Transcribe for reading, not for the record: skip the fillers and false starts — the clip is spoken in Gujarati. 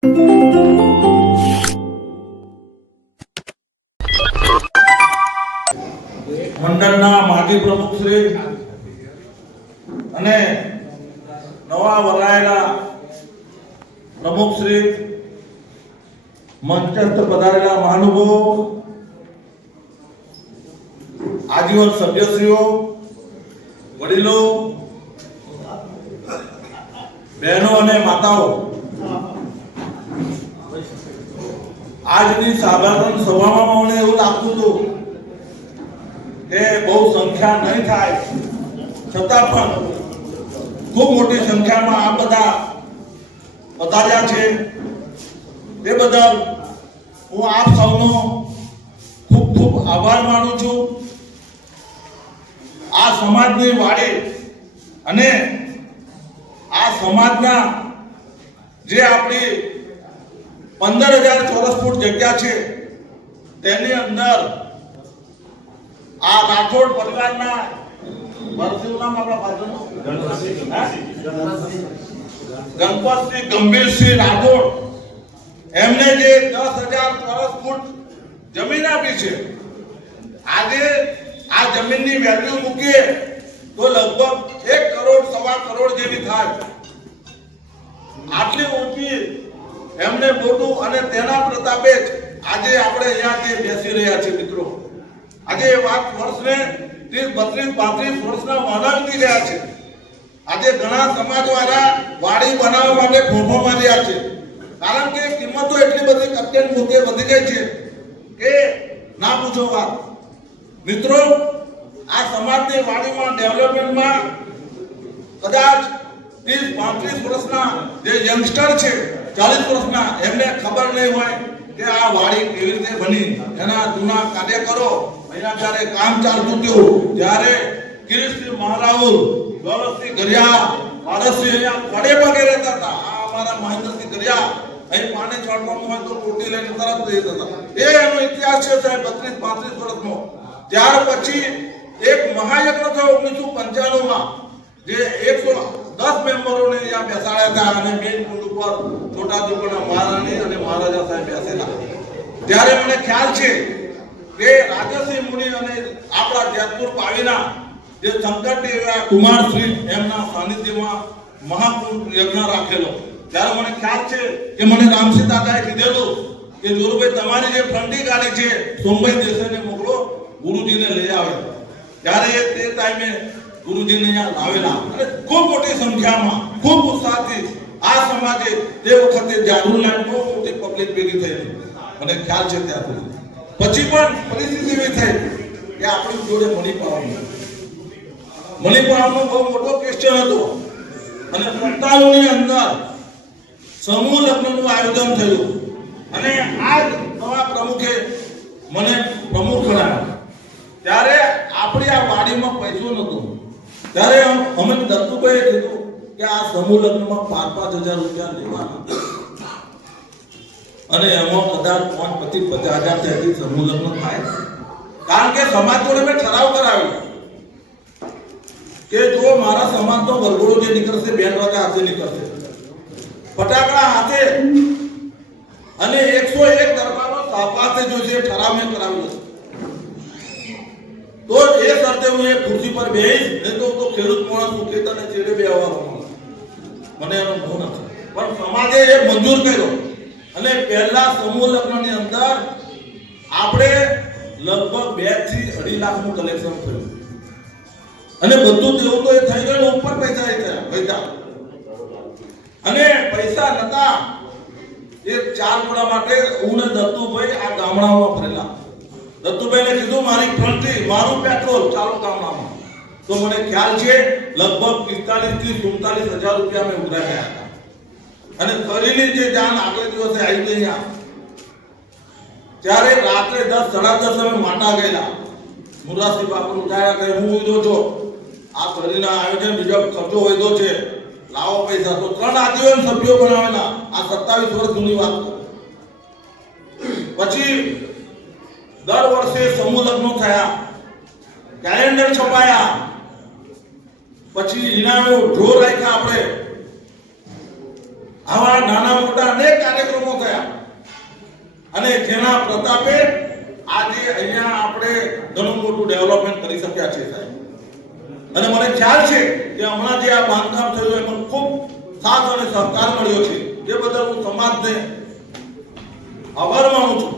મંડળના માજી પ્રમુખ શ્રી અને નવા વરાયેલા પ્રમુખ શ્રી, મંચસ્થ પધારેલા મહાનુભાવો, આજીવન સભ્યશ્રીઓ, વડીલો, બહેનો અને માતાઓ, આજની સાધારણ સભામાં મને એવું લાગતું હતું કે બહુ સંખ્યા નહીં થાય, છતાં પણ ખૂબ મોટી સંખ્યામાં આ બધા પધાર્યા છે. તે બદલ હું આપ સૌનો ખૂબ ખૂબ આભાર માનું છું. આ સમાજની વાડી અને આ સમાજના જે આપણી 15,000 ચોરસ ફૂટ જગ્યા છે તેની અંદર આ રાઠોડ પરિવારના ગણપતસિંહ ગંભીરસિંહ રાઠોડ એમને જે 10,000 ચોરસ ફૂટ જમીન આપી છે, આજે આ જમીનની વેલ્યુ મૂકીએ તો લગભગ 1 કરોડ સવા કરોડ જેવી થાય. આટલી ઊંચી એમને બોલું અને તેના પ્રતાપે જ આજે આપણે અહીંયા જે બેસી રહ્યા છે મિત્રો, આજે વાત વર્ષને 30, 32, 35 વર્ષના માનવી રહ્યા છે. આજે ઘણા સમાજવાળા વાડી બનાવવા માટે ફોફો માર્યા છે, કારણ કે કિંમતો એટલી બધી અત્યંત મોટી વધી ગઈ છે કે ના પૂછો વાત. મિત્રો, આ સમાજની વાડીમાં ડેવલપમેન્ટમાં કદાચ 30, 35 વર્ષના જે યંગસ્ટર છે, 40 વર્ષના, એમને ખબર નહીં હોય કે આ વાડી કેવી રીતે બની. એના જૂના કાર્યકરો અહીંયા જ્યારે કામ ચાલતું હતું ત્યારે કિરીટસિંહ મહારાઉલ, ગૌરવસિંહ ગરિયા, પારસસિંહ અહીંયા પડે પગે રહેતા હતા. આ અમારા મહેન્દ્રસિંહ ગરિયા અહીં પાણી છોડવાનું હોય તો ટોટી લઈને તરત જતા હતા. એ એનો ઇતિહાસ છે સાહેબ, 32, 35 વર્ષનો. ત્યાર પછી એક મહાયજ્ઞ થયો 1995માં, જે 110 મેમ્બરોને અહીંયા બેસાડ્યા હતા અને મેઇન કુંડ ઉપર છોટાઉદેપુરના મહારાણી અને મહારાજા સાહેબ બેસેલા. ત્યારે મને ખ્યાલ છે કે રાજસિંહ મુનિ અને આપણા જેતપુર પાવીના જે શંકરદેવ કુમારશ્રી એમના સાનિધ્યમાં મહાકુંભ યજ્ઞ રાખેલો. ત્યારે મને ખ્યાલ છે કે મને રામસિંહ દાદાએ કીધેલું કે જોરુભાઈ, તમારી જે ફંડી ગાડી છે સોમભાઈ દેસાઈને મોકલો, ગુરુજીને લઈ આવે. ત્યારે તે ટાઈમે ગુરુજીને અહીંયા લાવેલા અને ખૂબ મોટી સંખ્યામાં ખૂબ ઉત્સાહથી આ સમાજે તે વખતે જાગૃતના બહુ મોટી પબ્લિક ભેગી થઈ. મને ખ્યાલ છે ત્યાં સુધી. પછી પણ પરિસ્થિતિ એવી થઈ કે આપણી જોડે મણિપાળનો બહુ મોટો ક્વેશ્ચન હતો અને 97ની અંદર સમૂહ લગ્નનું આયોજન થયું અને આ નવા પ્રમુખે મને પ્રમુખ બનાવ્યો. ત્યારે આપણી આ વાડીમાં પૈસો નહોતો. ત્યારે અમે દત્તુભાઈએ કીધું કે આ સમૂહ લગ્નમાં 5,000 રૂપિયા લેવાના અને એમાં કદાચ 50,000 થી સમૂહ લગ્ન થાય. કારણ કે સમાજ જોડે મેં ઠરાવ કરાવ્યો કે જો મારા સમાજનો વરઘોડો જે નીકળશે, બેન્ડ વાજા હાથે નીકળશે, ફટાકડા હાથે અને 101 દરબારનો સાથે જોઈશે, ઠરાવ મેં કરાવ્યો. તો એ શરતે હું એક ખુરશી પર બેહીશ, નહીં તો ખેડૂત માણસ હું ખેતરને છેડે બેહવાનો મને એનો ભો નથી. પણ સમાજે એ મંજૂર કર્યો અને પહેલા સમૂહ લગ્નની અંદર આપણે લગભગ 2 થી 2.5 લાખનું કલેક્શન થયું અને બધું દેવું તો એ થઈ ગયું, ઉપર પૈસા થયા. અને પૈસા નતા એ 4 ગોળા માટે હું ને દત્તુભાઈ આ ગામડામાં ફરેલા. દત્તુભાઈને કીધું મારી ફ્રન્ટથી મારું પેટ્રોલ ચાલો ગામડામાં. તો મને ખ્યાલ છે લગભગ 45,000 થી 47,000 રૂપિયા મેં ઉઘરાવ્યા હતા. અને ફરીની જે જાન આગલે દિવસે આવી ગઈ અહીંયા, ત્યારે રાત્રે 10, 10:30 અમે માટા ગયેલા. મુરાસી બાપુ ઉઠાયા કે હું ઉધો છો, આ ફરીના આયોજન બીજો ખર્ચો હોયતો છે, લાવો પૈસા. તો 3 આજીવન સભ્યો બનાવેલા. આ 27 વર્ષ જૂની વાત. પછી દર વર્ષે સમૂહ લગ્નો થયા, કેલેન્ડર છપાયા, પછી ઇનામો ડ્રો રાખ્યા. આપણે આવા નાના મોટા અનેક કાર્યક્રમો અને જેના પ્રતાપે આજે અહીંયા આપણે ઘણું મોટું ડેવલપમેન્ટ કરી શક્યા છે સાહેબ. અને મને ખ્યાલ છે કે હમણાં જે આ બાંધકામ થયું એમાં ખૂબ સાથ અને સહકાર મળ્યો છે, જે બદલ હું સમાજને આભાર માનું છું.